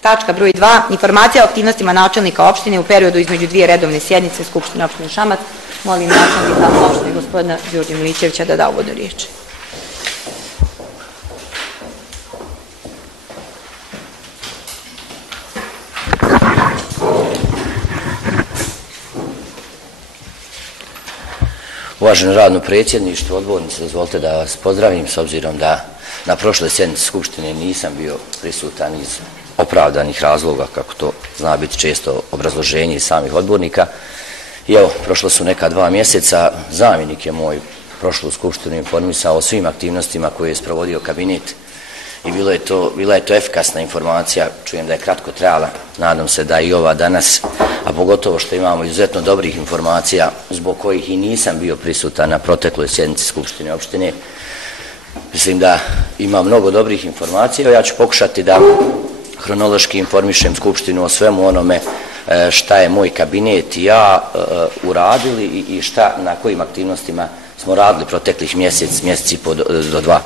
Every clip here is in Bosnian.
Tačka broj 2. Informacija o aktivnostima načelnika opštine u periodu između dvije redovne sjednice Skupštine opštine Šamac. Molim načelnika opštine gospodina Đorđe Milićevića da da uvodnu riječ. Uvaženo radno predsjedništvo, odbornice, dozvolite da vas pozdravim s obzirom da na prošloj sjednici Skupštine nisam bio prisutan iz opravdanih razloga, kako to zna biti često obrazloženje samih odbornika. I evo, prošlo su neka 2 mjeseca, zamjenik je moj prošlu Skupštinu informisao o svim aktivnostima koje je sprovodio kabinet i bila je to efikasna informacija, čujem da je kratko trajala, nadam se da i ova danas, a pogotovo što imamo izuzetno dobrih informacija zbog kojih i nisam bio prisutan na protekloj sjednici Skupštine opštine. Mislim da ima mnogo dobrih informacija, ja ću pokušati da hronološki informišem Skupštinu o svemu onome šta je moj kabinet i ja uradili i šta, na kojim aktivnostima smo radili proteklih mjesec i po do 2.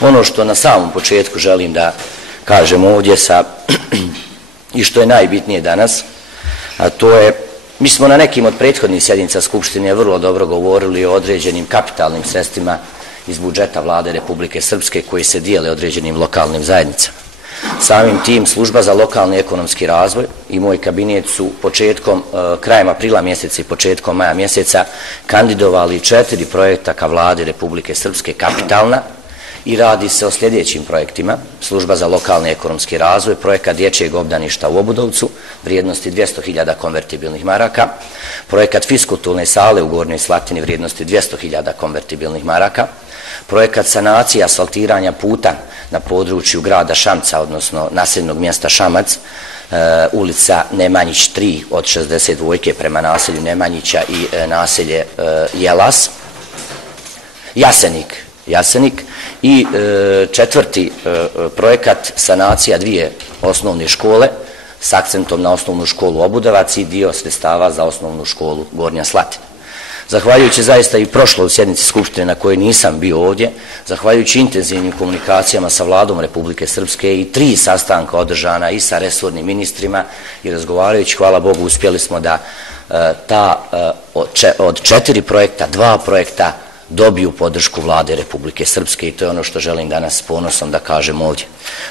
Ono što na samom početku želim da kažem ovdje i što je najbitnije danas, a to je, mi smo na nekim od prethodnih sjednica Skupštine vrlo dobro govorili o određenim kapitalnim sredstvima iz budžeta Vlade Republike Srpske koji se dijele određenim lokalnim zajednicama. Samim tim Služba za lokalni ekonomski razvoj i moj kabinet su krajem aprila mjeseca i početkom maja mjeseca kandidovali 4 projekta ka Vladi Republike Srpske kapitalna i radi se o sljedećim projektima. Služba za lokalni ekonomski razvoj, projekat dječjeg obdaništa u Obudovcu, vrijednosti 200.000 konvertibilnih maraka, projekat fiskulturne sale u Gornjoj Slatini, vrijednosti 200.000 konvertibilnih maraka, projekat sanacije asfaltiranja puta na području grada Šamca, odnosno naseljnog mjesta Šamac, ulica Nemanjić 3 od 62 prema naselju Nemanjića i naselje Jasenik i 4. projekat sanacija 2 osnovne škole s akcentom na osnovnu školu Obudovac i dio sredstava za osnovnu školu Gornja Slatina. Zahvaljujući zaista i prošloj sjednici Skupštine na kojoj nisam bio ovdje, zahvaljujući intenzivnim komunikacijama sa Vladom Republike Srpske i 3 sastanka održana i sa resornim ministrima i razgovarajući, hvala Bogu, uspjeli smo da od 4 projekta, 2 projekta dobiju podršku Vlade Republike Srpske i to je ono što želim danas s ponosom da kažem ovdje.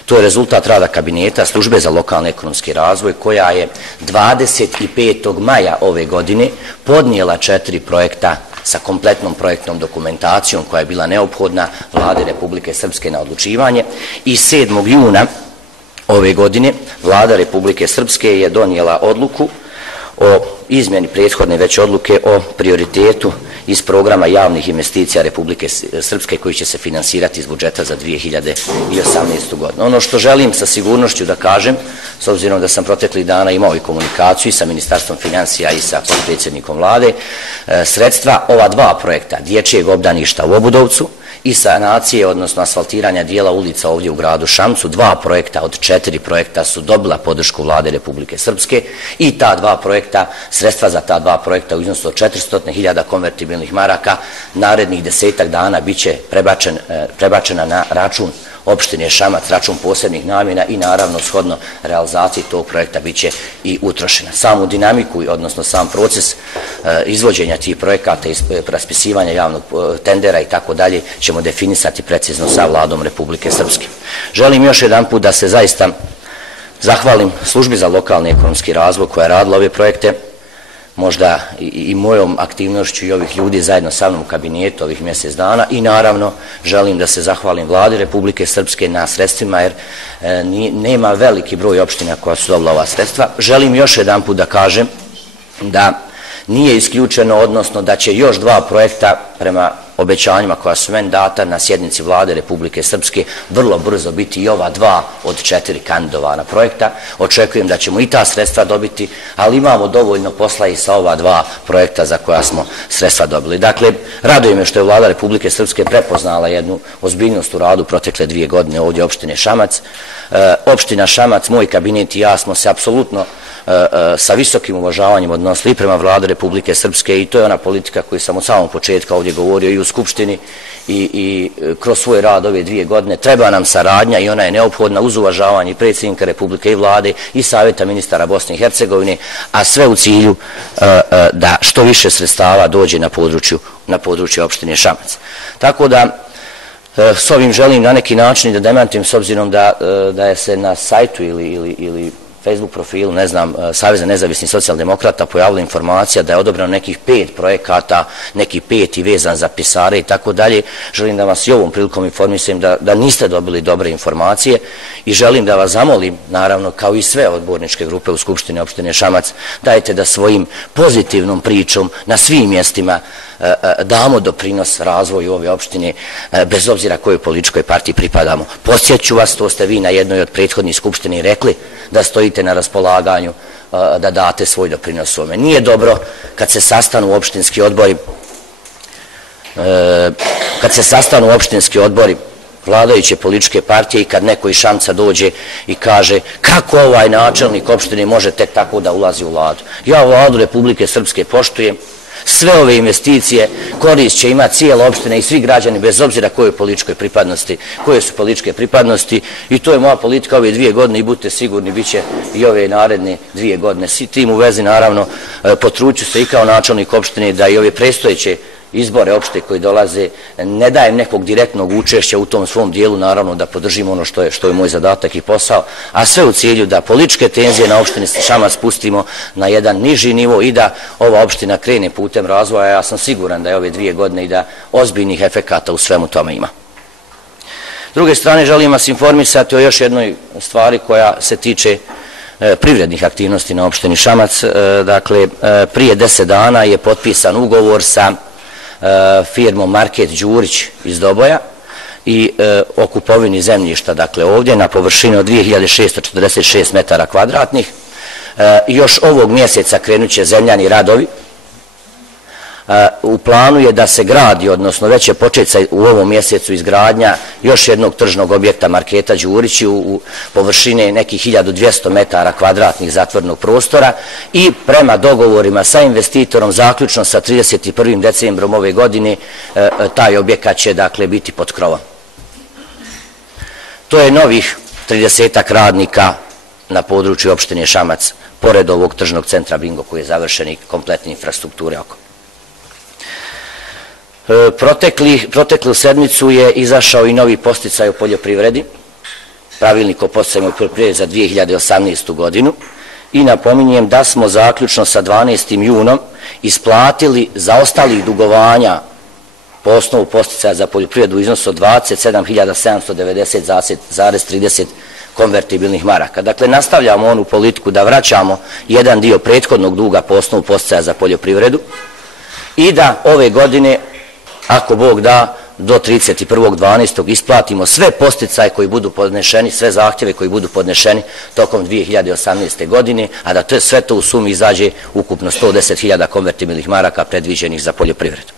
To je rezultat rada kabineta Službe za lokalni ekonomski razvoj koja je 25. maja ove godine podnijela 4 projekta sa kompletnom projektnom dokumentacijom koja je bila neophodna Vlade Republike Srpske na odlučivanje i 7. juna ove godine Vlada Republike Srpske je donijela odluku o izmjeni prethodne već odluke o prioritetu iz programa javnih investicija Republike Srpske koji će se finansirati iz budžeta za 2018. godinu. Ono što želim sa sigurnošću da kažem, s obzirom da sam proteklih dana imao i komunikaciju i sa Ministarstvom financija i sa potpredsjednikom Vlade, sredstva ova 2 projekta, dječjeg obdaništa u Obudovcu i sanacije, odnosno asfaltiranja dijela ulica ovdje u gradu Šamcu, 2 projekta od 4 projekta su dobila podršku Vlade Republike Srpske i ta 2 projekta, sredstva za ta 2 projekta u iznosu od 400.000 konvertibilnih maraka narednih 10-ak dana bit će prebačena na račun opštine Šamac, račun posebnih namjena i naravno shodno realizaciji tog projekta bit će i utrošena. Samu dinamiku, odnosno sam proces izvođenja tih projekata i raspisivanja javnog tendera i tako dalje ćemo definisati precizno sa Vladom Republike Srpske. Želim još jedan put da se zaista zahvalim Službi za lokalni ekonomski razvoj koja je radila ove projekte, možda i mojom aktivnošću i ovih ljudi zajedno sa mnom u kabinetu ovih mjesec dana i naravno želim da se zahvalim Vladi Republike Srpske na sredstvima jer nema veliki broj opština koja su dobila ova sredstva. Želim još jedan put da kažem da nije isključeno, odnosno da će još 2 projekta prema obećanjima koja su meni data na sjednici Vlade Republike Srpske vrlo brzo biti i ova 2 od 4 kandidovana projekta. Očekujem da ćemo i ta sredstva dobiti, ali imamo dovoljno posla i sa ova 2 projekta za koja smo sredstva dobili. Dakle, raduje me što je Vlada Republike Srpske prepoznala jednu ozbiljnost u radu protekle 2 godine ovdje opštine Šamac. Opština Šamac, moj kabinet i ja smo se apsolutno sa visokim uvažavanjem odnosili i prema Vlade Republike Srpske i to je ona politika koju sam od samog početka ovdje govorio i u Skupštini i kroz svoj rad ove 2 godine. Treba nam saradnja i ona je neophodna uz uvažavanje predsjednika Republike i vlade i Savjeta ministara Bosne i Hercegovine, a sve u cilju da što više sredstava dođe na području opštine Šamac. Tako da s ovim želim na neki način da demantim, s obzirom da je se na sajtu ili Facebook profilu, ne znam, Saveza nezavisnih socijaldemokrata pojavila informacija da je odobreno nekih 5 projekata, neki 5 i vezan za pisare i tako dalje. Želim da vas i ovom prilikom informišem da niste dobili dobre informacije i želim da vas zamolim, naravno, kao i sve odborničke grupe u Skupštini opštine Šamac, dajte da svojim pozitivnom pričom na svim mjestima damo doprinos razvoju ove opštine, bez obzira kojoj političkoj partiji pripadamo. Podsjeću vas, to ste vi na jednoj od prethodnih skupštini rekli, da stojite na raspolaganju da date svoj doprinos ovome. Nije dobro kad se sastanu opštinski odbori vladajuće političke partije i kad neko iz Šamca dođe i kaže kako ovaj načelnik opštine može tek tako da ulazi u vladu. Ja vladu Republike Srpske poštujem. Sve ove investicije korist će imati cijela opština i svi građani bez obzira koje su političke pripadnosti i to je moja politika ove 2 godine i budite sigurni bit će i ove naredne 2 godine. S tim u vezi naravno potruću se i kao načelnik opštine da i ove predstojeće izbore opšte koji dolaze ne dajem nekog direktnog učešća u tom svom dijelu, naravno da podržim ono što je moj zadatak i posao, a sve u cilju da političke tenzije na opštini Šamac spustimo na jedan niži nivo i da ova opština krene putem razvoja. Ja sam siguran da je ove 2 godine i da ozbiljnih efekata u svemu tome ima. S druge strane, želim vas informisati o još jednoj stvari koja se tiče privrednih aktivnosti na opštini Šamac. Dakle, prije 10 dana je potpisan ugovor sa firmom Market Đurić iz Doboja i o kupovini zemljišta, dakle ovdje na površini od 2646 metara kvadratnih. Još ovog mjeseca krenut će zemljani radovi. U planu je da se gradi, odnosno već je početi u ovom mjesecu izgradnja još jednog tržnog objekta Marketa Đurić u površine nekih 1200 metara kvadratnih zatvornog prostora i prema dogovorima sa investitorom zaključno sa 31. decembrom ove godine taj objekat će dakle biti pod krovom. To je novih 30-ak radnika na području opštine Šamac, pored ovog tržnog centra Bingo koji je završen i kompletne infrastrukture oko. Proteklu sedmicu je izašao i novi podsticaj u poljoprivredi, pravilnik o podsticajima u poljoprivredi za 2018. godinu i napominjem da smo zaključno sa 12. junom isplatili zaostalih dugovanja po osnovu podsticaja za poljoprivredu u iznosu od 27.790,30 konvertibilnih maraka. Dakle, nastavljamo onu politiku da vraćamo jedan dio prethodnog duga po osnovu podsticaja za poljoprivredu i da ove godine, ako Bog da, do 31.12. isplatimo sve podsticaje koji budu podnešeni, sve zahtjeve koji budu podnešeni tokom 2018. godine, a da sve to u sumi izađe ukupno 110.000 konvertibilnih maraka predviđenih za poljoprivredu.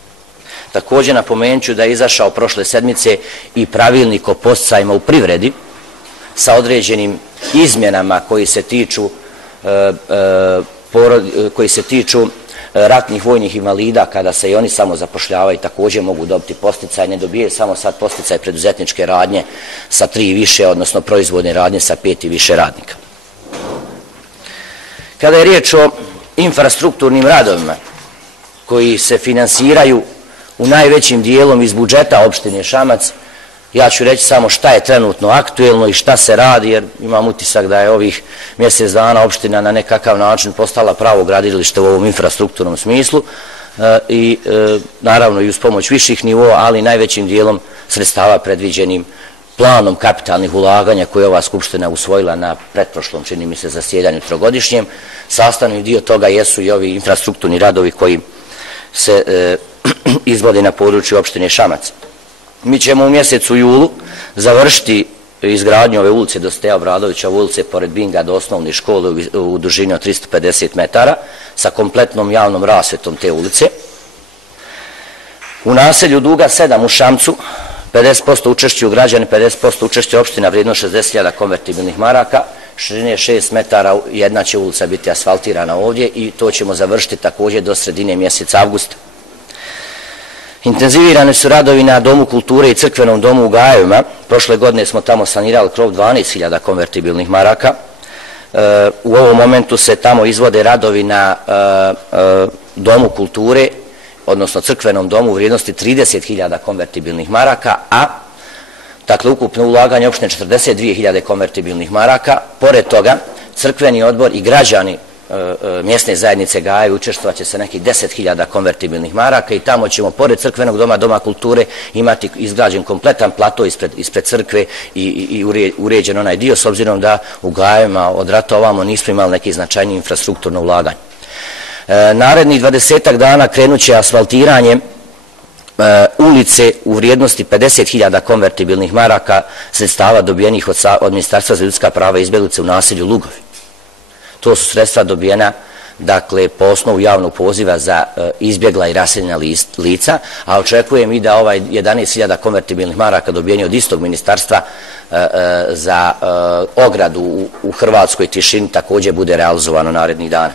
Također napomenut ću da je izašao prošle sedmice i pravilnik o podsticajima u privredi sa određenim izmjenama koji se tiču ratnih vojnih invalida, kada se i oni samo zapošljavaju, također mogu dobiti posticaj, ne dobije samo sad posticaj preduzetničke radnje sa 3 i više, odnosno proizvodne radnje sa 5 i više radnika. Kada je riječ o infrastrukturnim radovima koji se finansiraju u najvećim dijelom iz budžeta opštine Šamac, ja ću reći samo šta je trenutno aktuelno i šta se radi, jer imam utisak da je ovih mjesec dana opština na nekakav način postala pravo gradilište u ovom infrastrukturnom smislu i naravno i uz pomoć viših nivoa, ali najvećim dijelom sredstava predviđenim planom kapitalnih ulaganja koje je ova skupština usvojila na pretprošlom, čini mi se, zasjedanju trogodišnjem. Sastavni dio toga jesu i ovi infrastrukturni radovi koji se izvode na području opštine Šamac. Mi ćemo u mjesecu julu završiti izgradnju ove ulice do Steja Obradovića, ulice pored Binga do osnovne škole u dužini od 350 metara sa kompletnom javnom rasvetom te ulice. U naselju Duga 7 u Šamcu 50% učešću građani, 50% učešću opština, vrijedno 60.000 konvertibilnih maraka, širine 6 metara, jedna će ulica biti asfaltirana ovdje i to ćemo završiti također do sredine mjeseca avgusta. Intenzivirani su radovi na Domu kulture i crkvenom domu u Gajevima. Prošle godine smo tamo sanirali krov 12.000 konvertibilnih maraka. U ovom momentu se tamo izvode radovi na Domu kulture, odnosno crkvenom domu u vrijednosti 30.000 konvertibilnih maraka, a dakle ukupno ulaganje opštine 42.000 konvertibilnih maraka. Pored toga, crkveni odbor i građani mjesne zajednice Gajevi učestvovat će se nekih 10.000 konvertibilnih maraka i tamo ćemo pored crkvenog doma, Doma kulture, imati izgrađen kompletan plato ispred crkve i uređen onaj dio, s obzirom da u Gajevima od rata ovamo nismo imali neki značajni infrastrukturno ulaganje. Narednih 20 dana krenut će asfaltiranje ulice u vrijednosti 50.000 konvertibilnih maraka sredstava dobijenih od Ministarstva za ljudska prava i izbjeglice u naselju Lugovi. To su sredstva dobijena, dakle, po osnovu javnog poziva za izbjegla i raseljena lica, a očekujem i da ovaj 11.000 konvertibilnih maraka dobijeni od istog ministarstva za ogradu u Hrvatskoj Tišini također bude realizovano narednih dana.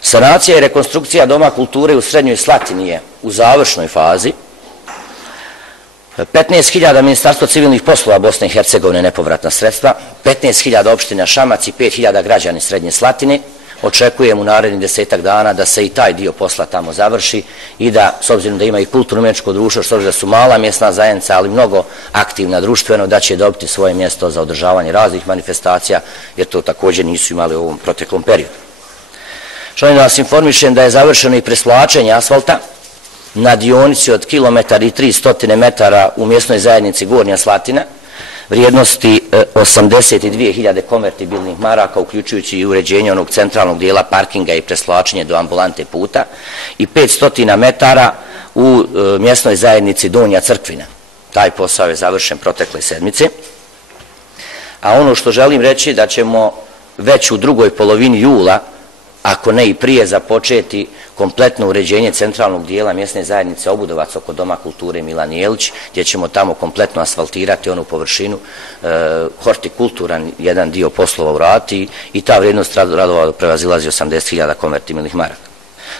Sanacija i rekonstrukcija Doma kulture u Srednjoj Slatini je u završnoj fazi. 15.000 Ministarstvo civilnih poslova Bosne i Hercegovine nepovratna sredstva, 15.000 opština Šamac i 5.000 građani Srednje Slatine. Očekujem u narednih 10 dana da se i taj dio posla tamo završi i da, s obzirom da ima i kulturno-umjetničko društvo, s obzirom da su mala mjesna zajednica, ali mnogo aktivna društveno, da će dobiti svoje mjesto za održavanje raznih manifestacija, jer to također nisu imali u ovom proteklom periodu. Želim da vas informišem da je završeno i presvlačenje asfalta na dionici od kilometar i 300 metara u mjesnoj zajednici Gornja Slatina, vrijednosti 82.000 konvertibilnih maraka, uključujući i uređenje onog centralnog dijela parkinga i presvlačenje do ambulante puta, i 500 metara u mjesnoj zajednici Donja Crkvina. Taj posao je završen protekle sedmice. A ono što želim reći da ćemo već u drugoj polovini jula, ako ne i prije, započeti kompletno uređenje centralnog dijela mjesne zajednice Obudovac oko Doma kulture Milan Jelić, gdje ćemo tamo kompletno asfaltirati onu površinu, hortikulturan jedan dio poslova uraditi i ta vrijednost radova prevazilazi 80.000 konvertibilnih maraka.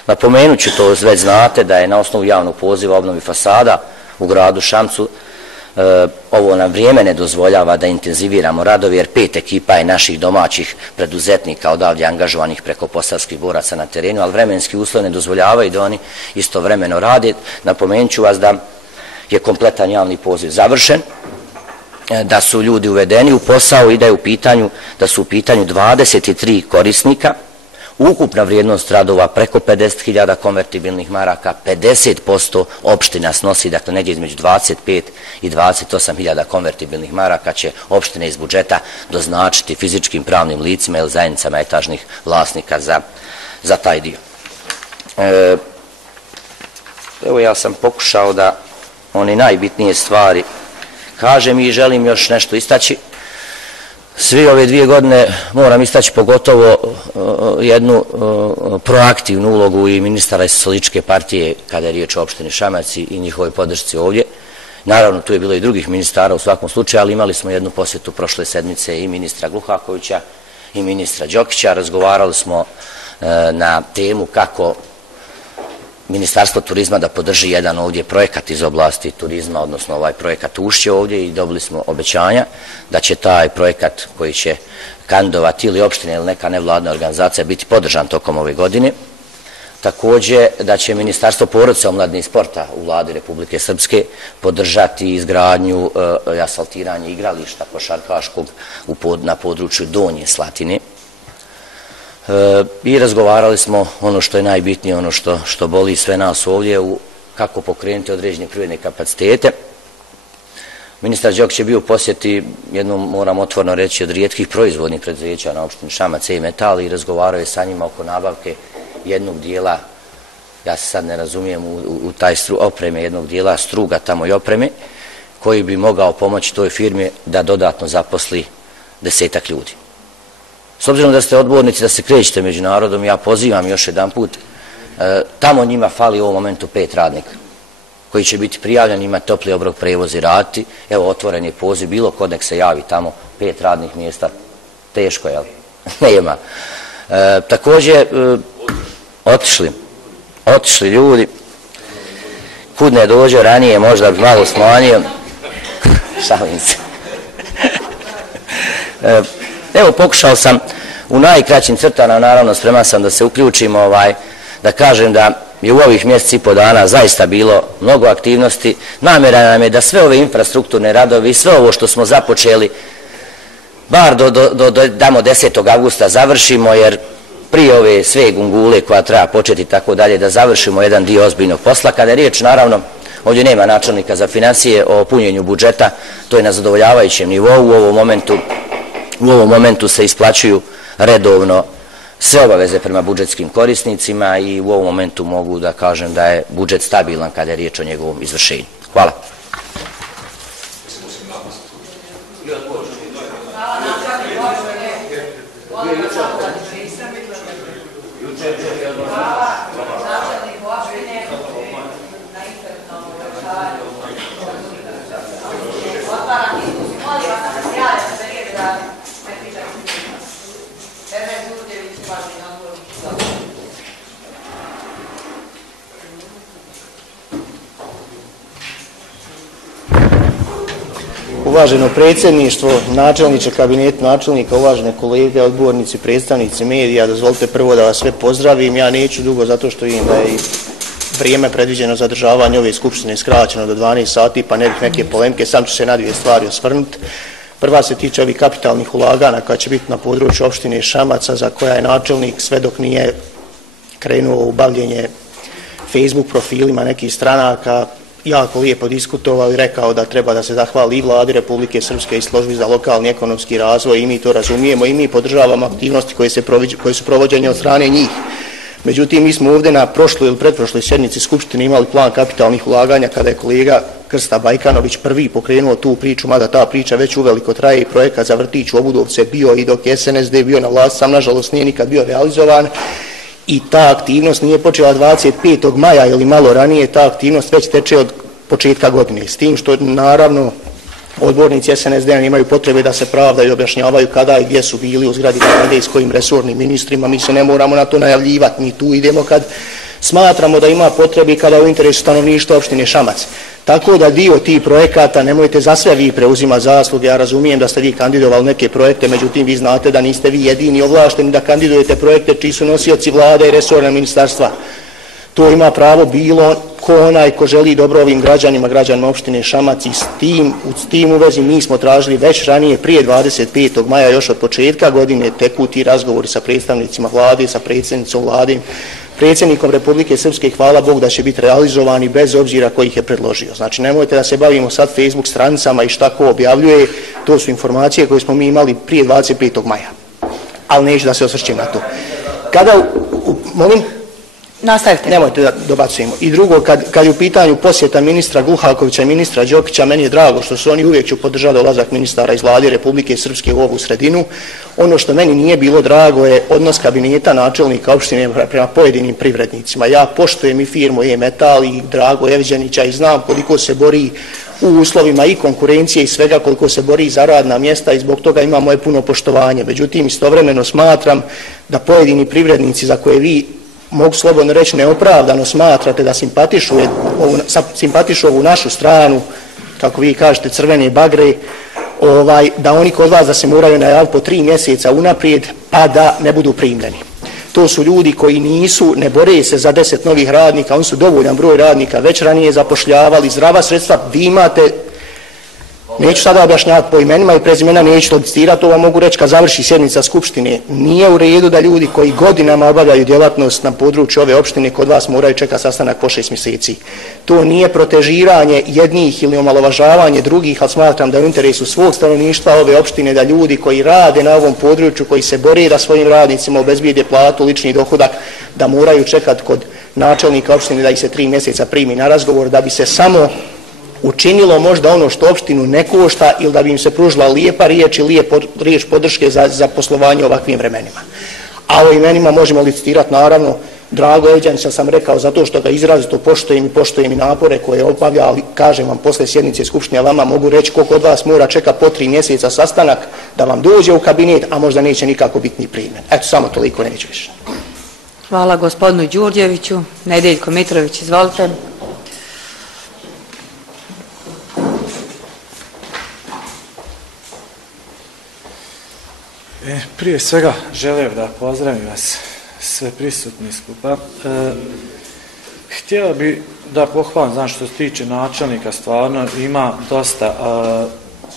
Napomenut ću, to već znate, da je na osnovu javnog poziva obnovi fasada u gradu Šamcu. Ovo nam vrijeme ne dozvoljava da intenziviramo radovi, jer 5 ekipa je naših domaćih preduzetnika odavdje angažovanih preko posavskih boraca na terenu, ali vremenski uslovi ne dozvoljavaju da oni istovremeno rade. Napomenut ću vas da je kompletan javni poziv završen, da su ljudi uvedeni u posao i da su u pitanju 23 korisnika. Ukupna vrijednost radova preko 50.000 konvertibilnih maraka, 50% opština snosi, dakle negdje između 25 i 28.000 konvertibilnih maraka će opštine iz budžeta doznačiti fizičkim pravnim licima ili zajednicama etažnih vlasnika za taj dio. Evo, ja sam pokušao da one najbitnije stvari kažem i želim još nešto istaći. Svi ove 2 godine moram istaći pogotovo jednu proaktivnu ulogu i ministara iz Socijalističke partije kada je riječ o opštini Šamac i njihovoj podršci ovdje. Naravno, tu je bilo i drugih ministara u svakom slučaju, ali imali smo jednu posjetu prošle sedmice i ministra Gluhakovića i ministra Đokića. Razgovarali smo na temu kako Ministarstvo turizma da podrži jedan ovdje projekat iz oblasti turizma, odnosno ovaj projekat Ušće ovdje, i dobili smo obećanja da će taj projekat koji će kandidovati ili opština ili neka nevladna organizacija biti podržan tokom ove godine. Također da će Ministarstvo porodice, omladine i sporta u Vladi Republike Srpske podržati izgradnju i asfaltiranje igrališta košarkaškog na području Donje Slatine. I razgovarali smo ono što je najbitnije, ono što boli sve nas ovdje, kako pokrenuti određene privredne kapacitete. Ministar Đokić je bio u posjeti jednom, moram otvoreno reći, od rijetkih proizvodnih preduzeća na opštini Šamac i Metal, i razgovarao je sa njima oko nabavke jednog dijela, ja se sad ne razumijem u taj opreme, jednog dijela struga tamo i opreme, koji bi mogao pomoći toj firmi da dodatno zaposli 10-ak ljudi. S obzirom da ste odbornici, da se krećete među narodom, ja pozivam još jedan put, tamo njima fali u ovom momentu 5 radnika koji će biti prijavljeni, ima topli obrok prevoz i raditi. Evo, otvoren je poziv, bilo kod nek se javi tamo, 5 radnih mjesta, teško, jel? Nema. Također, otišli ljudi. kud ne dođe ranije, možda bi malo smanjio. Šalim se. Evo, pokušao sam u najkraćim crtama, naravno spreman sam da se uključim, da kažem da je u ovih mjesec i po dana zaista bilo mnogo aktivnosti. Namjera nam je da sve ove infrastrukturne radovi, sve ovo što smo započeli, bar do 10. augusta završimo, jer prije ove sve gungule koja treba početi i tako dalje, da završimo jedan dio ozbiljnog posla. Kada je riječ, naravno, ovdje nema načelnika za financije, o punjenju budžeta, to je na zadovoljavajućem nivou. U ovom momentu se isplaćuju redovno sve obaveze prema budžetskim korisnicima i u ovom momentu mogu da kažem da je budžet stabilan kada je riječ o njegovom izvršenju. Hvala. Uvaženo predsjedništvo, načelniče kabineta načelnika, uvažene kolege, odbornici, predstavnici medija, dozvolite prvo da vas sve pozdravim. Ja neću dugo zato što vidim da je vrijeme predviđeno za održavanje ove skupštine skraćeno do 12 sati, pa ne bih neke polemike, sam ću se na dvije stvari osvrnuti. Prva se tiče ovih kapitalnih ulaganja koja će biti na području opštine Šamaca, za koja je načelnik sve dok nije krenuo u bavljenje Facebook profilima nekih stranaka jako lijepo diskutovao i rekao da treba da se zahvali i Vladi Republike Srpske i službi za lokalni ekonomski razvoj, i mi to razumijemo i mi podržavamo aktivnosti koje su provođene od strane njih. Međutim, mi smo ovdje na prošloj ili pretprošloj sjednici Skupštine imali plan kapitalnih ulaganja kada je kolega Krsta Bajkanović prvi pokrenuo tu priču, mada ta priča već uveliko traje i projekat za vrtić u Obudovce bio i dok SNSD bio na vlasti, sam nažalost nije nikad bio realizovan. I ta aktivnost nije počela 25. maja ili malo ranije, ta aktivnost već teče od početka godine. S tim što naravno odbornici SNSD-a imaju potrebe da se pravdaju i objašnjavaju kada i gdje su bili u zgradi Vlade i s kojim resornim ministrima. Mi se ne moramo na to najavljivati, mi tu idemo kad smatramo da ima potrebe kada u interesu stanovništva opštine Šamac. Tako da dio tih projekata, nemojte za sve vi preuzimati zasluge, ja razumijem da ste vi kandidovali neke projekte, međutim vi znate da niste vi jedini ovlašteni da kandidujete projekte čiji su nosioci Vlade i resorna ministarstva. To ima pravo bilo ko onaj ko želi dobro ovim građanima opštine Šamac, i s tim u vezi mi smo tražili već ranije prije 25. maja, još od početka godine teku ti razgovori sa predstavnicima Vlade, sa predsjednicom Vlade, predsjednikom Republike Srpske, hvala Bog da će biti realizovani bez obzira ko ih je predložio. Znači nemojte da se bavimo sad Facebook stranicama i šta ko objavljuje, to su informacije koje smo mi imali prije 25. maja. Ali neću da se osvrćem na to. Molim? Nastavite. Nemojte da dobacujemo. I drugo, kad je u pitanju posjeta ministra Gluhakovića i ministra Đokića, meni je drago što su oni, uvijek ću podržati dolazak ministara iz Vlade Republike Srpske u ovu sredinu. Ono što meni nije bilo drago je odnos kabineta načelnika opštine prema pojedinim privrednicima. Ja poštujem i firmu E-Metal i Drago Evđenića i znam koliko se bori u uslovima i konkurencije i svega, koliko se bori za radna mjesta i zbog toga ima moje puno poštovanje. Međutim, istovremeno smatram da pojedini privrednici za koje vi, mogu slobodno reći, neopravdano smatrate da simpatišu ovu našu stranu, kako vi kažete, crvene bagre, da oni kod vas da se moraju najaviti po 3 mjeseca unaprijed, pa da ne budu primljeni. To su ljudi koji ne bore se za 10 novih radnika, oni su dovoljan broj radnika već ranije zapošljavali, zdrava sredstva, vi imate, neću sada objašnjavati po imenima i prezimena, neću licitirati, to vam mogu reći kad završi sjednica Skupštine. Nije u redu da ljudi koji godinama obavljaju djelatnost na području ove opštine kod vas moraju čekati sastanak po 6 mjeseci. To nije protežiranje jednih ili omalovažavanje drugih, ali smatram da je u interesu svog stanovništva ove opštine da ljudi koji rade na ovom području, koji se bore da svojim radnicima obezbijede platu, lični dohodak, da moraju čekati kod načelnika opštine da ih se 3 mjeseca primi na razgovor, da bi se samo učinilo možda ono što opštinu ne košta ili da bi im se pružila lijepa riječ i riječ podrške za poslovanje ovakvim vremenima. A o imenima možemo licitirati, naravno, Drago Evđenića sam rekao zato što ga izrazito poštujem i napore koje obavlja, ali kažem vam, posle sjednice Skupštine vama mogu reći koliko od vas mora čekati po 3 mjeseca sastanak da vam dođe u kabinet, a možda neće nikako biti ni primljen. Eto, samo toliko, neću više. Hvala gospodinu Đurđeviću. Nedeljko Mitrović, izvolite. Prije svega želio da pozdravim vas sve prisutni skupa. Htio bi da pohvalim, znam što se tiče načelnika, stvarno ima dosta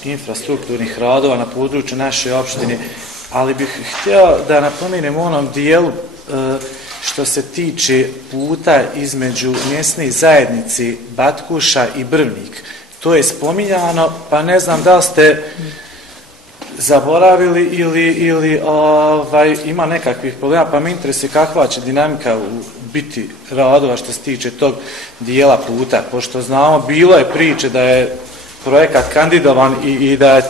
infrastrukturnih radova na području naše opštine, ali bih htio da napomenem u onom dijelu što se tiče puta između mjesnih zajednici Batkuša i Brvnik. To je spominjano, pa ne znam da li ste zaboravili ili ima nekakvih problema, pa me interesuje kakva će dinamika biti radova što se tiče tog dijela puta, pošto znamo, bilo je priče da je projekat kandidovan i da je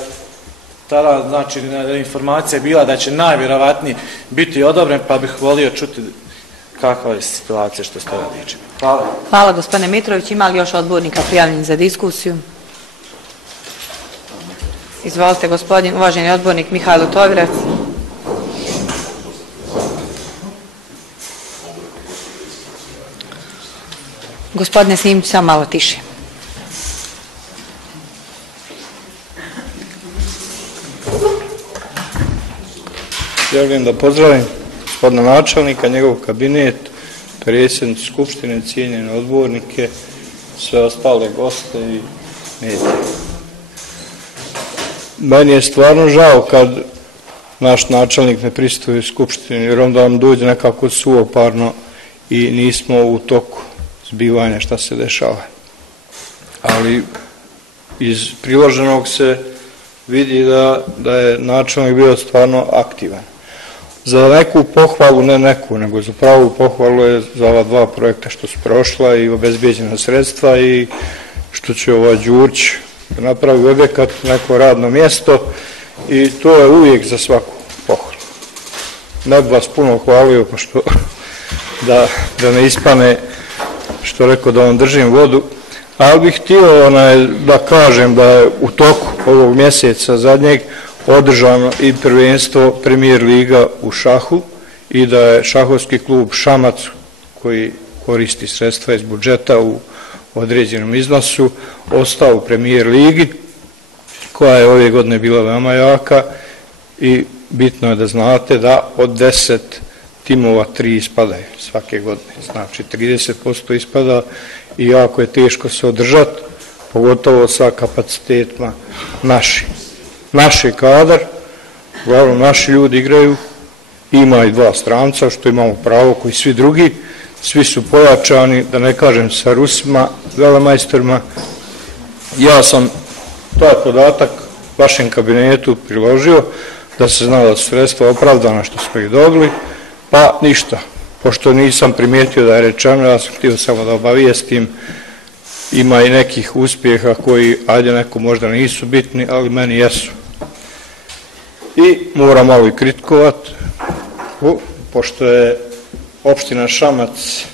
tada, znači, informacija bila da će najvjerovatnije biti odobren, pa bih volio čuti kakva je situacija što se toga tiče. Hvala. Hvala gospodine Mitrović. Ima li još odbornika prijavljenih za diskusiju? Izvolite, gospodin uvaženi odbornik Mihajlo Tovirac. Gospodine Simić, samo malo tiše. Želim da pozdravim gospodina načelnika, njegov kabinet, predsjednicu Skupštine, cijenjene odbornike, sve ostale goste i medije. Meni je stvarno žao kad naš načelnik ne pristupi Skupštini, jer onda vam dođe nekako suvoparno i nismo u toku zbivanja šta se dešava. Ali iz priloženog se vidi da je načelnik bio stvarno aktivan. Za neku pohvalu, ne neku, nego za pravu pohvalu je za ova dva projekta što su prošla i obezbijeđena sredstva i što će Đurć napravi objekat, neko radno mjesto i to je uvijek za svaku pohvalu. Ne bi vas puno hvalio, pošto da ne ispane, što rekao da vam držim vodu, ali bih htio da kažem da je u toku ovog mjeseca zadnjeg održano i prvenstvo Premijer liga u šahu i da je šahovski klub Šamac, koji koristi sredstva iz budžeta u određenom iznosu, ostao u Premijer ligi, koja je ove godine bila veoma jaka i bitno je da znate da od 10 timova 3 ispadaju svake godine, znači 30% ispada i jako je teško se održati, pogotovo sa kapacitetima naših. Naš je kadar, uglavnom naši ljudi igraju, ima i dva stranca, što imamo pravo koji svi drugi, svi su pojačani, da ne kažem sa Rusima, velemajstorima. Ja sam taj podatak vašem kabinetu priložio, da se zna da su sredstva opravdana što smo ih dobili, pa ništa, pošto nisam primijetio da je rečeno, ja sam htio samo da obavijestim, ima i nekih uspjeha koji, ajde neko možda nisu bitni, ali meni jesu. I moram malo i kritikovati, pošto je opština Šamac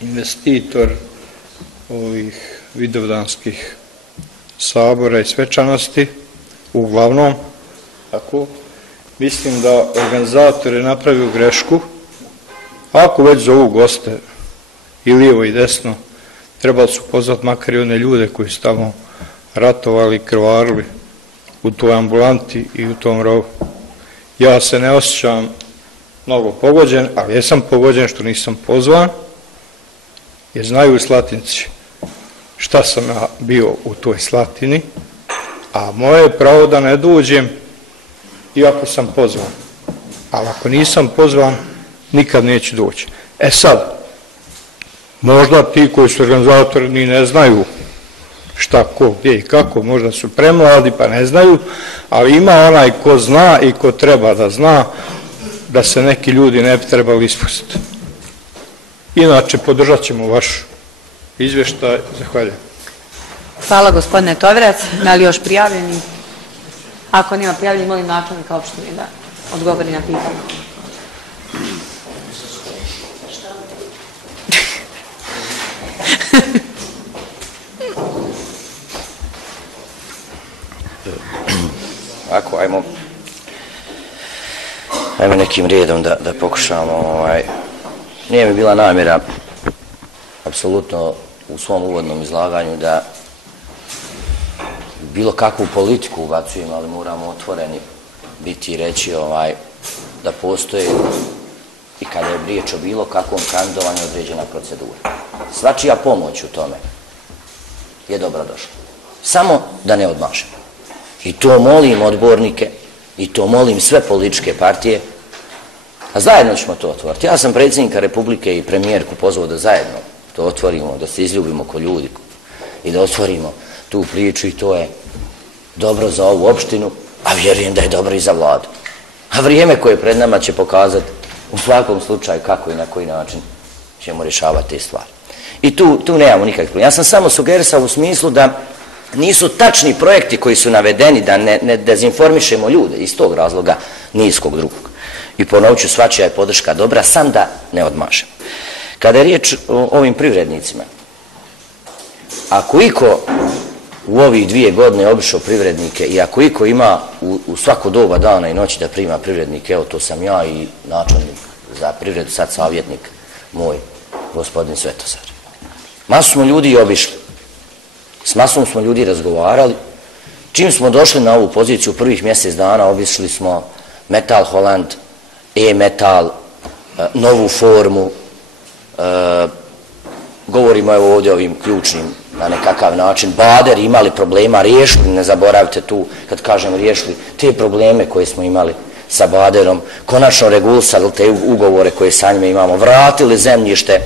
investitor ovih vidovdanskih sabora i svečanosti, uglavnom, tako, mislim da organizator je napravio grešku, ako već zovu goste i lijevo i desno, trebali su pozvati makar i one ljude koji su tamo ratovali i krvarili u toj ambulanti i u tom rovu. Ja se ne osjećam mnogo pogođen, ali jesam pogođen što nisam pozvan, jer znaju u Slatinci šta sam ja bio u toj Slatini, a moje je pravo da ne dođem iako sam pozvan. Ali ako nisam pozvan, nikad neću doći. E sad, možda ti koji su organizatori ni ne znaju šta, ko, gdje i kako, možda su premladi pa ne znaju, ali ima onaj ko zna i ko treba da zna da se neki ljudi ne bi trebali ispustiti. Inače, podržat ćemo vaš izvještaj. Zahvaljujem. Hvala gospodine Tovirac. Ima li još prijavljeni? Ako nema prijavljeni, molim načelnika opštine da odgovori na pitanje. Ako, ajmo nekim redom da pokušamo. Nije mi bila namjera apsolutno u svom uvodnom izlaganju da bilo kakvu politiku ubacujem, ali moramo otvoreni biti reći da postoje i kada je riječ o bilo kakvom kandidovanju određena procedura. Svačija pomoć u tome je dobrodošla. Samo da ne odmašemo. I to molim odbornike, i to molim sve političke partije, a zajedno ćemo to otvoriti. Ja sam predsjednika Republike i premijerku pozvao da zajedno to otvorimo, da se izljubimo ko ljudi i da otvorimo tu priču i to je dobro za ovu opštinu, a vjerujem da je dobro i za vladu. A vrijeme koje pred nama će pokazati u svakom slučaju kako i na koji način ćemo rješavati te stvari. I tu nemamo nikakvih problema. Ja sam samo sugerisao u smislu da nisu tačni projekti koji su navedeni, da ne dezinformišemo ljude iz tog razloga, niskog drugog. I ponovit ću, svačija je podrška dobra, sam da ne odmašemo. Kada je riječ o ovim privrednicima, ako iko u ovih 2 godine obišao privrednike i ako iko ima u svako doba dana i noći da prima privrednike, evo to sam ja i načelnik za privredu, sad savjetnik moj, gospodin Svetozar. Masu smo ljudi obišli, s masom smo ljudi razgovarali. Čim smo došli na ovu poziciju prvih mjesec dana, obišli smo Metal Holland, E-Metal, Novu Formu, govorimo evo ovdje ovim ključnim na nekakav način, Bader, imali problema, riješili, ne zaboravite tu, kad kažem riješili, te probleme koje smo imali sa Baderom, konačno regulisali te ugovore koje sa njima imamo, vratili zemljište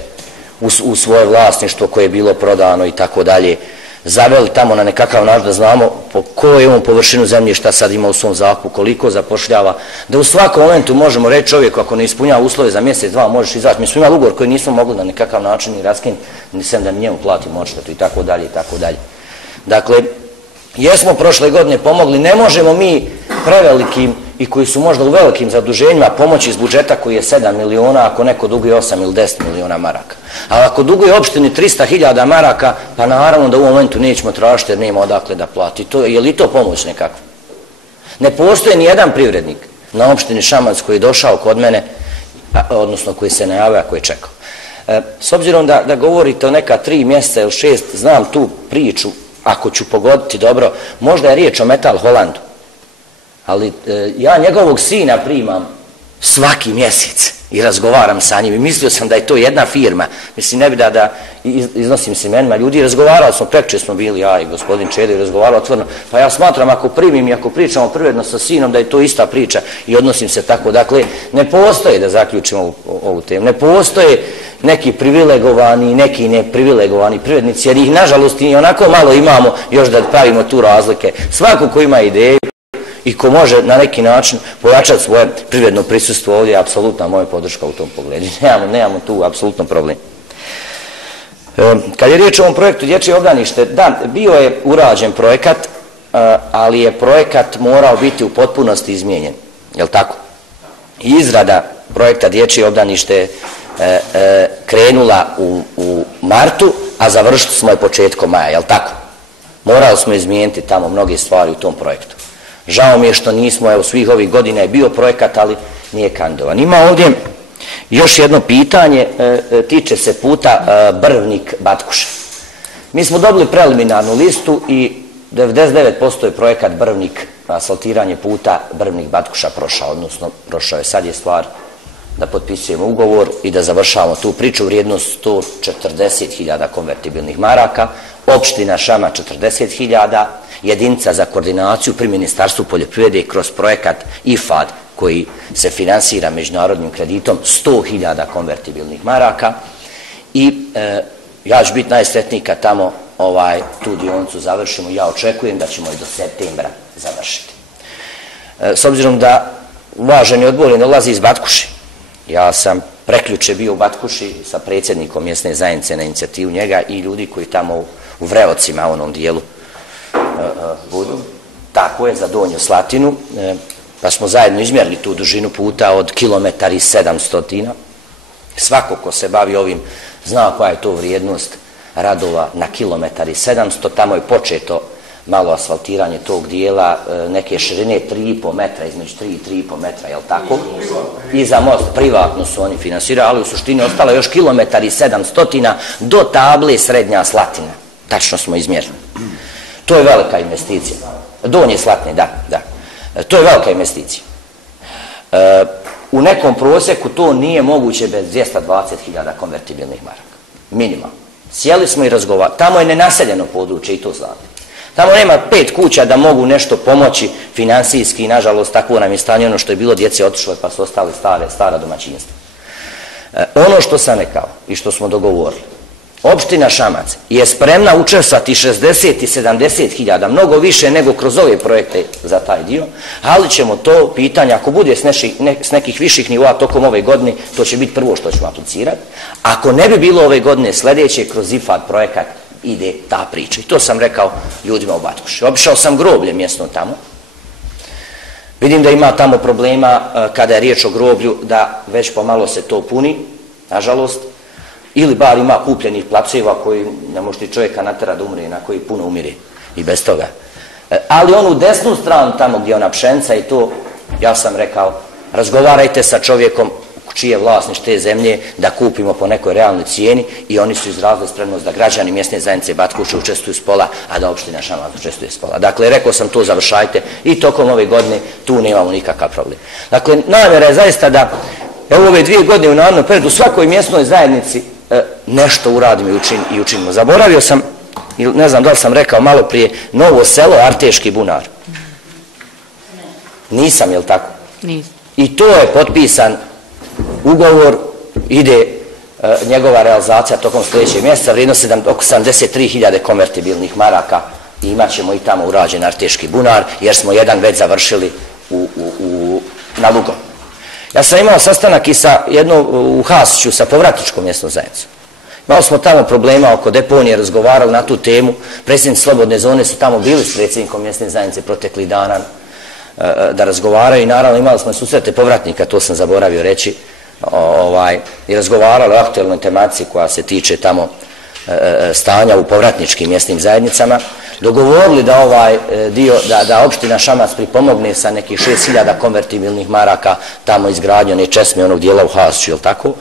u svoje vlasništvo koje je bilo prodano i tako dalje, zaveli tamo na nekakav način da znamo po kojoj on površinu zemljišta sad ima u svom zakupu, koliko zapošljava, da u svakom momentu možemo reći čovjeku ako ne ispunjava uslove za mjesec, 2 možeš izaći. Mi smo imali ugovor koji nismo mogli na nekakav način ni raskinuti, ni sem da mi njemu platimo odštetu i tako dalje i tako dalje. Dakle, jesmo prošle godine pomogli, ne možemo mi prevelikim i koji su možda u velikim zaduženjima pomoći iz budžeta koji je 7 miliona ako neko duguje 8 ili 10 miliona maraka. A ako duguje opštini 300.000 maraka, pa naravno da u momentu nećemo tražiti jer nema odakle da plati. Je li to pomoć nekakva? Ne postoji ni jedan privrednik na opštini Šamac koji je došao kod mene, odnosno koji se najavio, a koji je čekao. S obzirom da govorite o neka 3 mjeseca ili 6, znam tu priču, ako ću pogoditi dobro, možda je riječ o Metal Hollandu, ali ja njegovog sina primam svaki mjesec i razgovaram sa njim i mislio sam da je to jedna firma, mislim ne bi da iznosim se imenima ljudi, razgovarali smo, prekče smo bili, ja i gospodin Čelić razgovarali otvoreno, pa ja smatram ako primim i ako pričamo privredno sa sinom da je to ista priča i odnosim se tako, dakle ne postoje, da zaključimo ovu temu, ne postoje neki privilegovani i neki neprivilegovani privrednici, jer ih nažalost i onako malo imamo još da pravimo tu razlike. Svako ko ima ideju i ko može na neki način pojačati svoje privredno prisustvo ovdje je apsolutna moja podrška u tom pogledu. Nemamo tu apsolutno problem. Kad je riječ o ovom projektu Dječje obdanište, da, bio je urađen projekat, ali je projekat morao biti u potpunosti izmijenjen. Je li tako? I izrada projekta Dječje obdanište krenula u martu, a završili smo je početkom maja. Je li tako? Morali smo izmijeniti tamo mnoge stvari u tom projektu. Žao mi je što nismo, evo svih ovih godina je bio projekat, ali nije kandidovan. Ima ovdje još jedno pitanje, tiče se puta Brvnik-Batkuša. Mi smo dobili preliminarnu listu i 99% je projekat Brvnik, asfaltiranje puta Brvnik-Batkuša prošao, odnosno prošao je. Sad je stvar da potpisujemo ugovor i da završavamo tu priču, vrijednost 140.000 konvertibilnih maraka, opština Šama 40.000, jedinica za koordinaciju pri Ministarstvu poljoprivrede kroz projekat IFAD koji se finansira međunarodnim kreditom 100.000 konvertibilnih maraka i ja ću biti najsretniji kad tamo tu dionicu završimo. Ja očekujem da ćemo i do septembra završiti. S obzirom da uvaženi odbor dolazi iz Batkuši, ja sam preključe bio u Batkuši sa predsjednikom mjesne zajednice na inicijativu njega i ljudi koji tamo u Vrevocima, onom dijelu, budu. Tako je, za Donju Slatinu, pa smo zajedno izmjerili tu dužinu puta od 1,7 km. Svako ko se bavi ovim zna koja je to vrijednost radova na 1,7 km. Tamo je početo malo asfaltiranje tog dijela, neke širine 3,5 metra, između 3 i 3,5 metra, je li tako? I za most, privatno su oni finansirali, ali u suštini ostalo još 1,7 km do table Srednja Slatina. Tačno smo izmjerili. To je velika investicija. Donje Slatine, da. To je velika investicija. U nekom prosjeku to nije moguće bez 220.000 konvertibilnih maraka. Minimalno. Sjeli smo i razgovarali. Tamo je nenaseljeno područje i to znate. Tamo nema 5 kuća da mogu nešto pomoći finansijski i nažalost takvo nam je stanje, ono što je bilo, djece otišlo pa su ostali stara domaćinstva. Ono što sam rekao i što smo dogovorili, opština Šamac je spremna učestvati 60 i 70.000, mnogo više nego kroz ove projekte za taj dio, ali ćemo to pitanje, ako bude s nekih viših nivoa tokom ove godine, to će biti prvo što ćemo aplicirati. Ako ne bi bilo ove godine, sljedeće kroz IFAD projekat ide ta priča. I to sam rekao ljudima u Batkuši. Obišao sam groblje mjesno tamo. Vidim da ima tamo problema kada je riječ o groblju, da već pomalo se to puni, nažalost, ili bar ima kupljenih placeva koji ne može ti čovjeka natjera da umre, na koji puno umire i bez toga. Ali onu desnu stranu tamo gdje je ona pšenica i to, ja sam rekao, razgovarajte sa čovjekom čiji je vlasniš te zemlje, da kupimo po nekoj realnoj cijeni i oni su izrazili spremnost da građani mjesne zajednice Batkuše učestvuju s pola, a da opština Šamac učestvuje s pola. Dakle, rekao sam to završajte i tokom ove godine tu nemamo nikakav problem. Dakle, namjera je zaista da ove 2 godine u narednom periodu u svakoj mjesnoj zajednici nešto uradimo i učinimo. Zaboravio sam, ne znam da li sam rekao malo prije, Novo Selo, Arteški bunar. Nisam, je li tako? Nisam. I to je potpisan ugovor, ide njegova realizacija tokom sljedećeg mjeseca, vrijednost oko 73.000 konvertibilnih maraka i imat ćemo i tamo urađen Arteški bunar, jer smo jedan već završili na Lugom. Ja sam imao sastanak i u Hasiću sa povratničkom mjesnom zajednicom. Imali smo tamo problema oko deponije, razgovarali na tu temu. Predsjednici Slobodne zone su tamo bili s predsjednikom mjesne zajednice proteklih dana da razgovaraju i naravno imali smo susrete povratnika, to sam zaboravio reći, i razgovarali o aktualnoj tematici koja se tiče tamo stanja u povratničkim mjesnim zajednicama. Dogovorili da ovaj dio, da opština Šamac pripomogne sa nekih 6.000 konvertibilnih maraka tamo izgradnje one česme onog dijela u Hasiću, je li tako?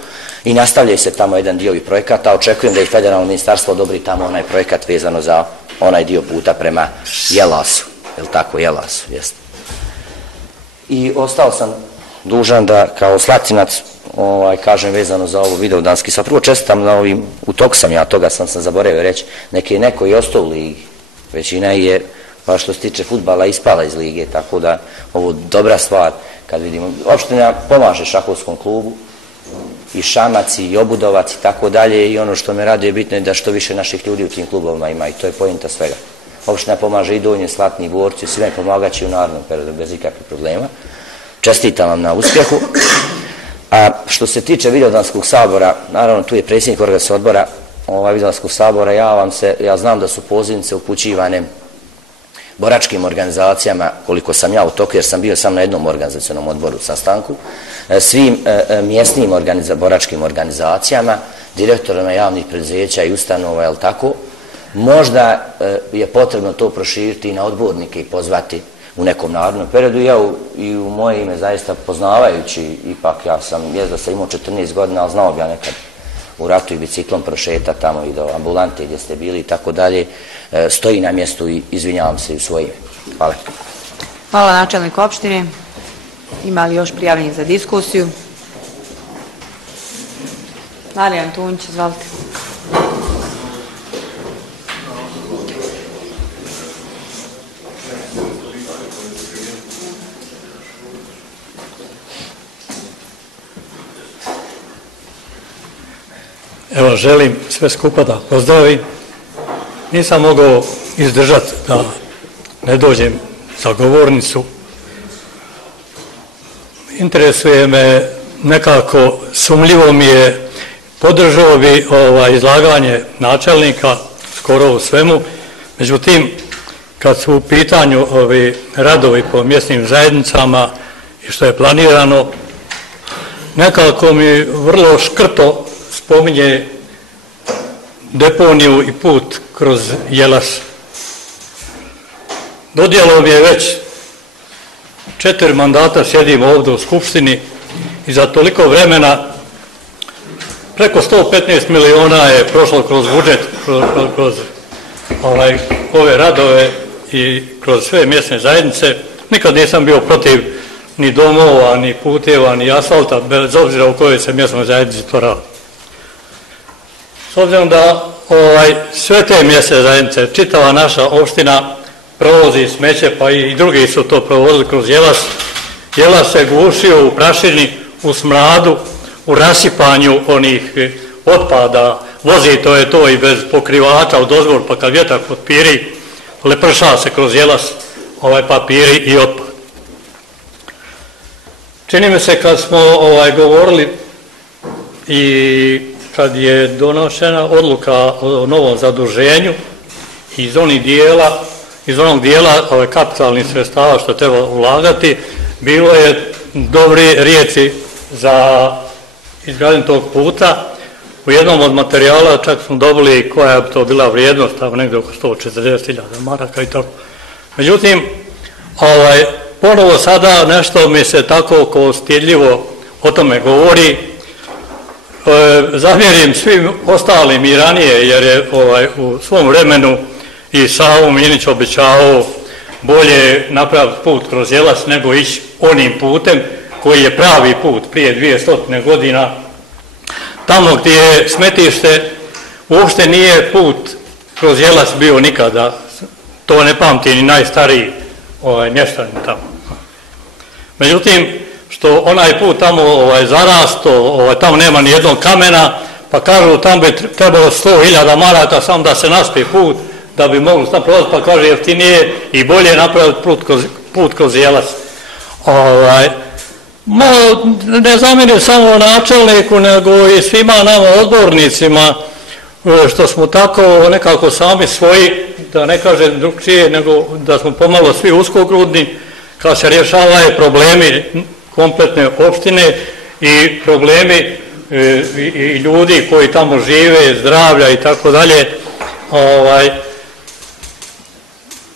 I nastavljaju se tamo jedan dio i projekata. Očekujem da i federalno ministarstvo odobri tamo onaj projekat vezano za onaj dio puta prema Jelasu, je li tako? Jelasu, jeste. I ostao sam dužan da kao Slatinac kažem vezano za ovo Vidovdanski. Sad prvo čestitam na ovim, u toku sam ja, toga sam zaboravio reći, neko i ostao u ligi. Većina je, pa što se tiče fudbala, ispala iz lige, tako da ovo dobra stvar kad vidimo. Opština pomaže šahovskom klubu, i Šamac, i Obudovac, i tako dalje, i ono što me raduje bitno je da što više naših ljudi u tim klubovima ima i to je pointa svega. Opština pomaže i Donje, Slatni, Borci, sve pomagaće u narednom periodu bez ikakvih problema. Čestitam vam na uspjehu. A što se tiče Vidovdanskog sabora, naravno tu je predsjednik organizacijskog odbora Vidovdanskog sabora, ja znam da su pozivnice upućivane boračkim organizacijama, koliko sam ja u toku, jer sam bio sam na jednom organizacionom odboru sastanku, svim mjesnim boračkim organizacijama, direktorima javnih preduzeća i ustanova, je li tako? Možda je potrebno to proširiti i na odbornike i pozvati u nekom narednom periodu. Ja i u moje ime zaista poznavajući, ipak ja sam imao 14 godina, ali znao bi ja nekad u ratu i biciklom prošeta tamo i do ambulante gdje ste bili i tako dalje, stoji na mjestu i izvinjavam se u svoje ime. Hvala. Hvala načelniku opštine. Ima li još prijavljenih za diskusiju? Marijan Tunjić, izvalite. Evo, želim sve skupa da pozdravim. Nisam mogao izdržati da ne dođem za govornicu. Interesuje me, nekako sumljivo mi je, podržao bi izlaganje načelnika skoro u svemu. Međutim, kad su u pitanju ovi radovi po mjesnim zajednicama i što je planirano, nekako mi vrlo škrto spominje deponiju i put kroz Jelas. Dodijelo mi je već 4 mandata, sjedim ovdje u Skupštini i za toliko vremena preko 115 miliona je prošlo kroz budžet, kroz ove radove i kroz sve mjesne zajednice. nikad nisam bio protiv ni domova, ni puteva, ni asfalta, bez obzira u kojoj se mjesnoj zajednici to radi. S obzirom da sve te mjesne zajednice, čitava naša opština provozi smeće, pa i drugi su to provozili kroz Jelas. Jelas se gušio u prašini, u smradu, u rasipanju onih otpada, vozi to i bez pokrivača u dozvor, pa kad vjetar potpiri, leprša se kroz Jelas papiri i otpad. Čini mi se kad smo govorili i kad je donošena odluka o novom zaduženju iz onog dijela kapitalnih sredstava što treba ulagati, bilo je dobre riječi za izgradnju tog puta. U jednom od materijala čak smo dobili koja bi to bila vrijednost, tamo negdje oko 140.000 maraka i tako. Međutim, ponovo sada nešto mi se tako ko stidljivo o tome govori. Zamjerim svim ostalim i ranije, jer je u svom vremenu i Savo Minić obećavao bolje napraviti put kroz Jelas nego ići onim putem koji je pravi put prije 200 godina. Tamo gdje je smetište uopšte nije put kroz Jelas bio nikada, to ne pamti ni najstariji mještanin tamo. Međutim, što onaj put tamo zarasto, tamo nema ni jednog kamena, pa kažu tamo bi trebalo 100.000 maraka samo da se naspe put, da bi mogli tamo prolaziti, pa kaže jeftinije i bolje napraviti put kroz Jelas. Ne zamjerim samo načelniku, nego i svima nama odbornicima, što smo tako nekako sami svoji, da ne kažem drugčije, nego da smo pomalo svi uskogrudni, kad se rješavaju problemi kompletne opštine i problemi i ljudi koji tamo žive, zdravlja i tako dalje.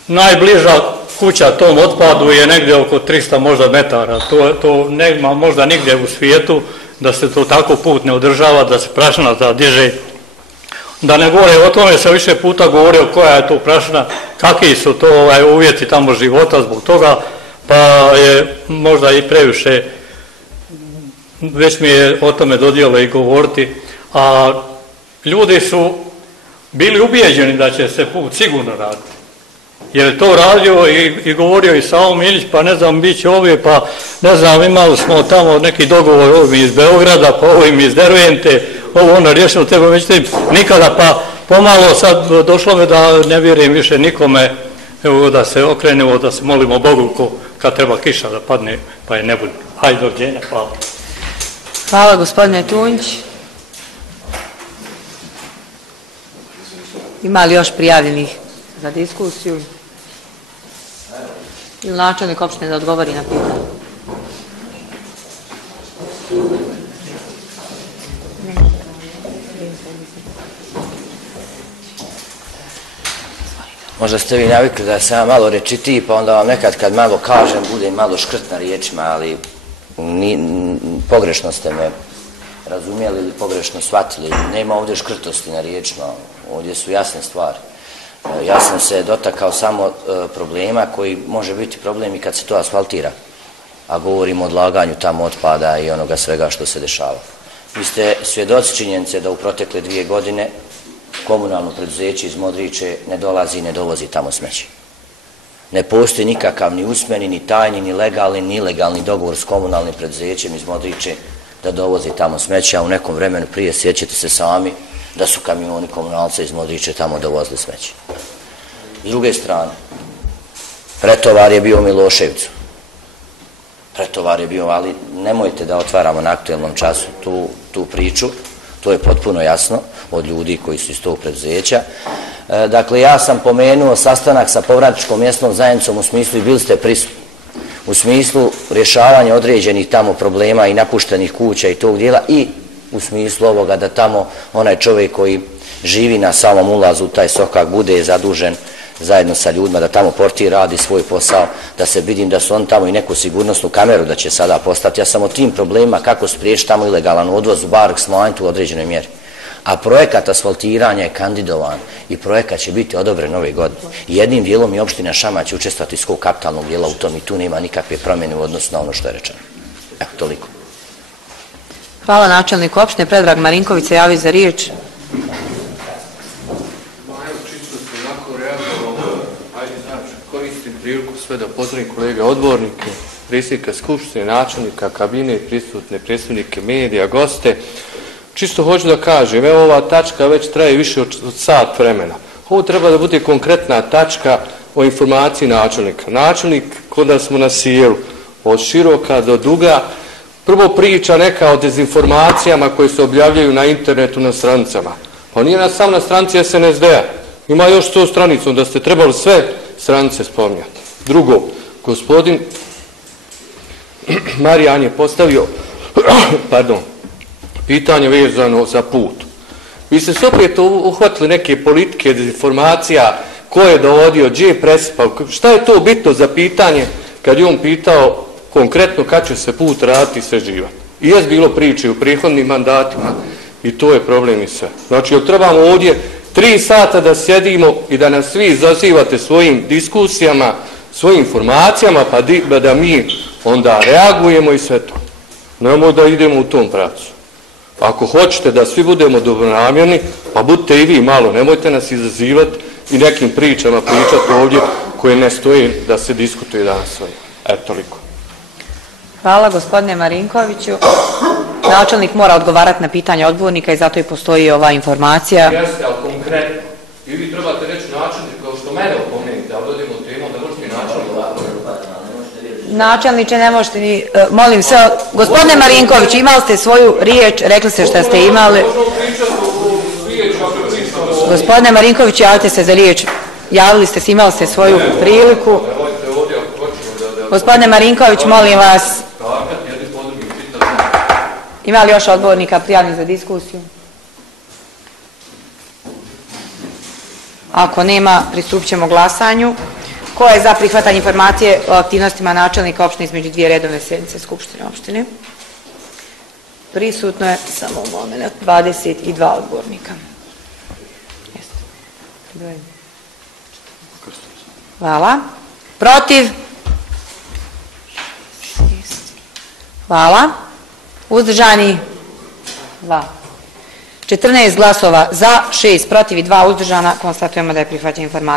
Najbliža kuća tom otpadu je negdje oko 300 možda metara. To nema možda nigdje u svijetu da se to tako put ne održava, da se prašina diže. Da ne govore o tome, sam više puta govorio koja je to prašina, kakvi su to uvjeti tamo života zbog toga, pa je možda i previše, već mi je o tome dodijelo i govoriti, a ljudi su bili ubijeđeni da će se put sigurno raditi. Jer je to radio i govorio i Savo Milić, pa ne znam, bit će ovdje, pa ne znam, imali smo tamo neki dogovor ovim iz Beograda, pa ovim iz Dervente, ovo riješilo tebe, međutim, nikada, pa pomalo sad došlo me da ne vjerujem više nikome, evo da se okrenemo, da se molimo Bogu kad treba kiša da padne, pa je ne bude. Hajde, dođenja, hvala. Hvala, gospodine Tunjić. Ima li još prijavljenih za diskusiju? Ili načelnik opštine da odgovori na pitanje? Možda ste vi navikli da sam ja malo rečitiji, pa onda vam nekad kad malo kažem, budem malo škrt na riječima, ali pogrešno ste me razumijeli ili pogrešno shvatili. Nema ovdje škrtosti na riječima, ovdje su jasne stvari. Ja sam se dotakao samo problema koji može biti problem i kad se to asfaltira, a govorimo o odlaganju tamo otpada i onoga svega što se dešava. Vi ste svjedoci činjenice da u protekle 2 godine komunalno preduzeće iz Modriče ne dolazi i ne dovozi tamo smeće. Ne postoji nikakav ni usmeni, ni tajni, ni legalni, ni ilegalni dogovor s komunalnim preduzećem iz Modriče da dovozi tamo smeće, a u nekom vremenu prije sjećate se sami da su kamioni komunalca iz Modriče tamo dovozili smeće. S druge strane, pretovar je bio u Miloševcu. Pretovar je bio, ali nemojte da otvaramo na aktuelnom času tu priču, to je potpuno jasno od ljudi koji su iz tog preduzeća. Dakle, ja sam pomenuo sastanak sa povratničkom mjesnom zajednicom u smislu, i bili ste prisutni, u smislu rješavanja određenih tamo problema i napuštenih kuća i tog dijela, i u smislu ovoga da tamo onaj čovjek koji živi na samom ulazu u taj sokak bude zadužen zajedno sa ljudima, da tamo portir radi svoj posao, da se vidim da su on tamo i neku sigurnosnu kameru da će sada postaviti. Ja sam o tim problemima kako spriječiti tamo ilegalan odvoz u bar smanjiti u određenoj mjeri. a projekat asfaltiranja je kandidovan i projekat će biti odobren ove godine. Jednim dijelom i opština Šamac će učestvati iz svog kapitalnog dijela u tom i tu nema nikakve promjene u odnosu na ono što je rečeno. Evo, toliko. Hvala načelniku opštine. Predrag Marinković se javio za riječ. Koristim priliku sve da pozdravim kolege odbornike, predsjednika Skupštine, načelnika, kabinet, prisutne predstavnike medija, goste. Čisto hoću da kažem, evo ova tačka već traje više od sat vremena. Ovo treba da bude konkretna tačka o informaciji načelnika. Načelnik, kod nas smo na sjelu, od široka do duga, prvo priča neka o dezinformacijama koje se objavljaju na internetu, na stranicama. Pa nije samo na stranici SNSD-a. Ima još 100 stranica, da ste trebali sve stranice spominjati. Drugo, gospodin Marijan je postavio pitanje vezano za put. Vi ste se opet uhvatili neke politike, dezinformacija, ko je dovodio, gdje je presipao, šta je to bitno za pitanje kad je on pitao konkretno kad će se put raditi i sređivati. I je bilo priče u prethodnim mandatima i to je problem i sve. Znači, jel trebamo ovdje 3 sata da sjedimo i da nas svi zazivate svojim diskusijama, svojim informacijama, pa da mi onda reagujemo i sve to. Nemoj da idemo u tom pravcu. Ako hoćete da svi budemo dobronamjerni, pa budite i vi malo, nemojte nas izazivati i nekim pričama pričati ovdje koje ne stoje da se diskutuje danas svoje. Eto, toliko. Hvala gospodine Marinkoviću. Načelnik mora odgovarati na pitanje odbornika i zato i postoji ova informacija. Jeste, ali konkretno. I vi trebate reći načelnik, kao što mene opomenite, da vodimo temu, da možete i načelnik. Načelniče, ne možete ni, molim sve, gospodine Marinković, imali ste svoju riječ, rekli ste šta ste imali. Gospodine Marinković, javite se za riječ. Javili ste se, imali ste svoju priliku. Gospodine Marinković, molim vas. Ima li još odbornika prijavljenih za diskusiju? Ako nema, pristupit ćemo glasanju. Ko je za prihvatanje informacije o aktivnostima načelnika opštine između 2 redovne sjednice Skupštine opštine? Prisutno je, samo moment, 22 odbornika. Hvala. Protiv? Hvala. Uzdržani? 2. 14 glasova za, 6 protiv i 2 uzdržana. Konstatujemo da je prihvaćena informacija.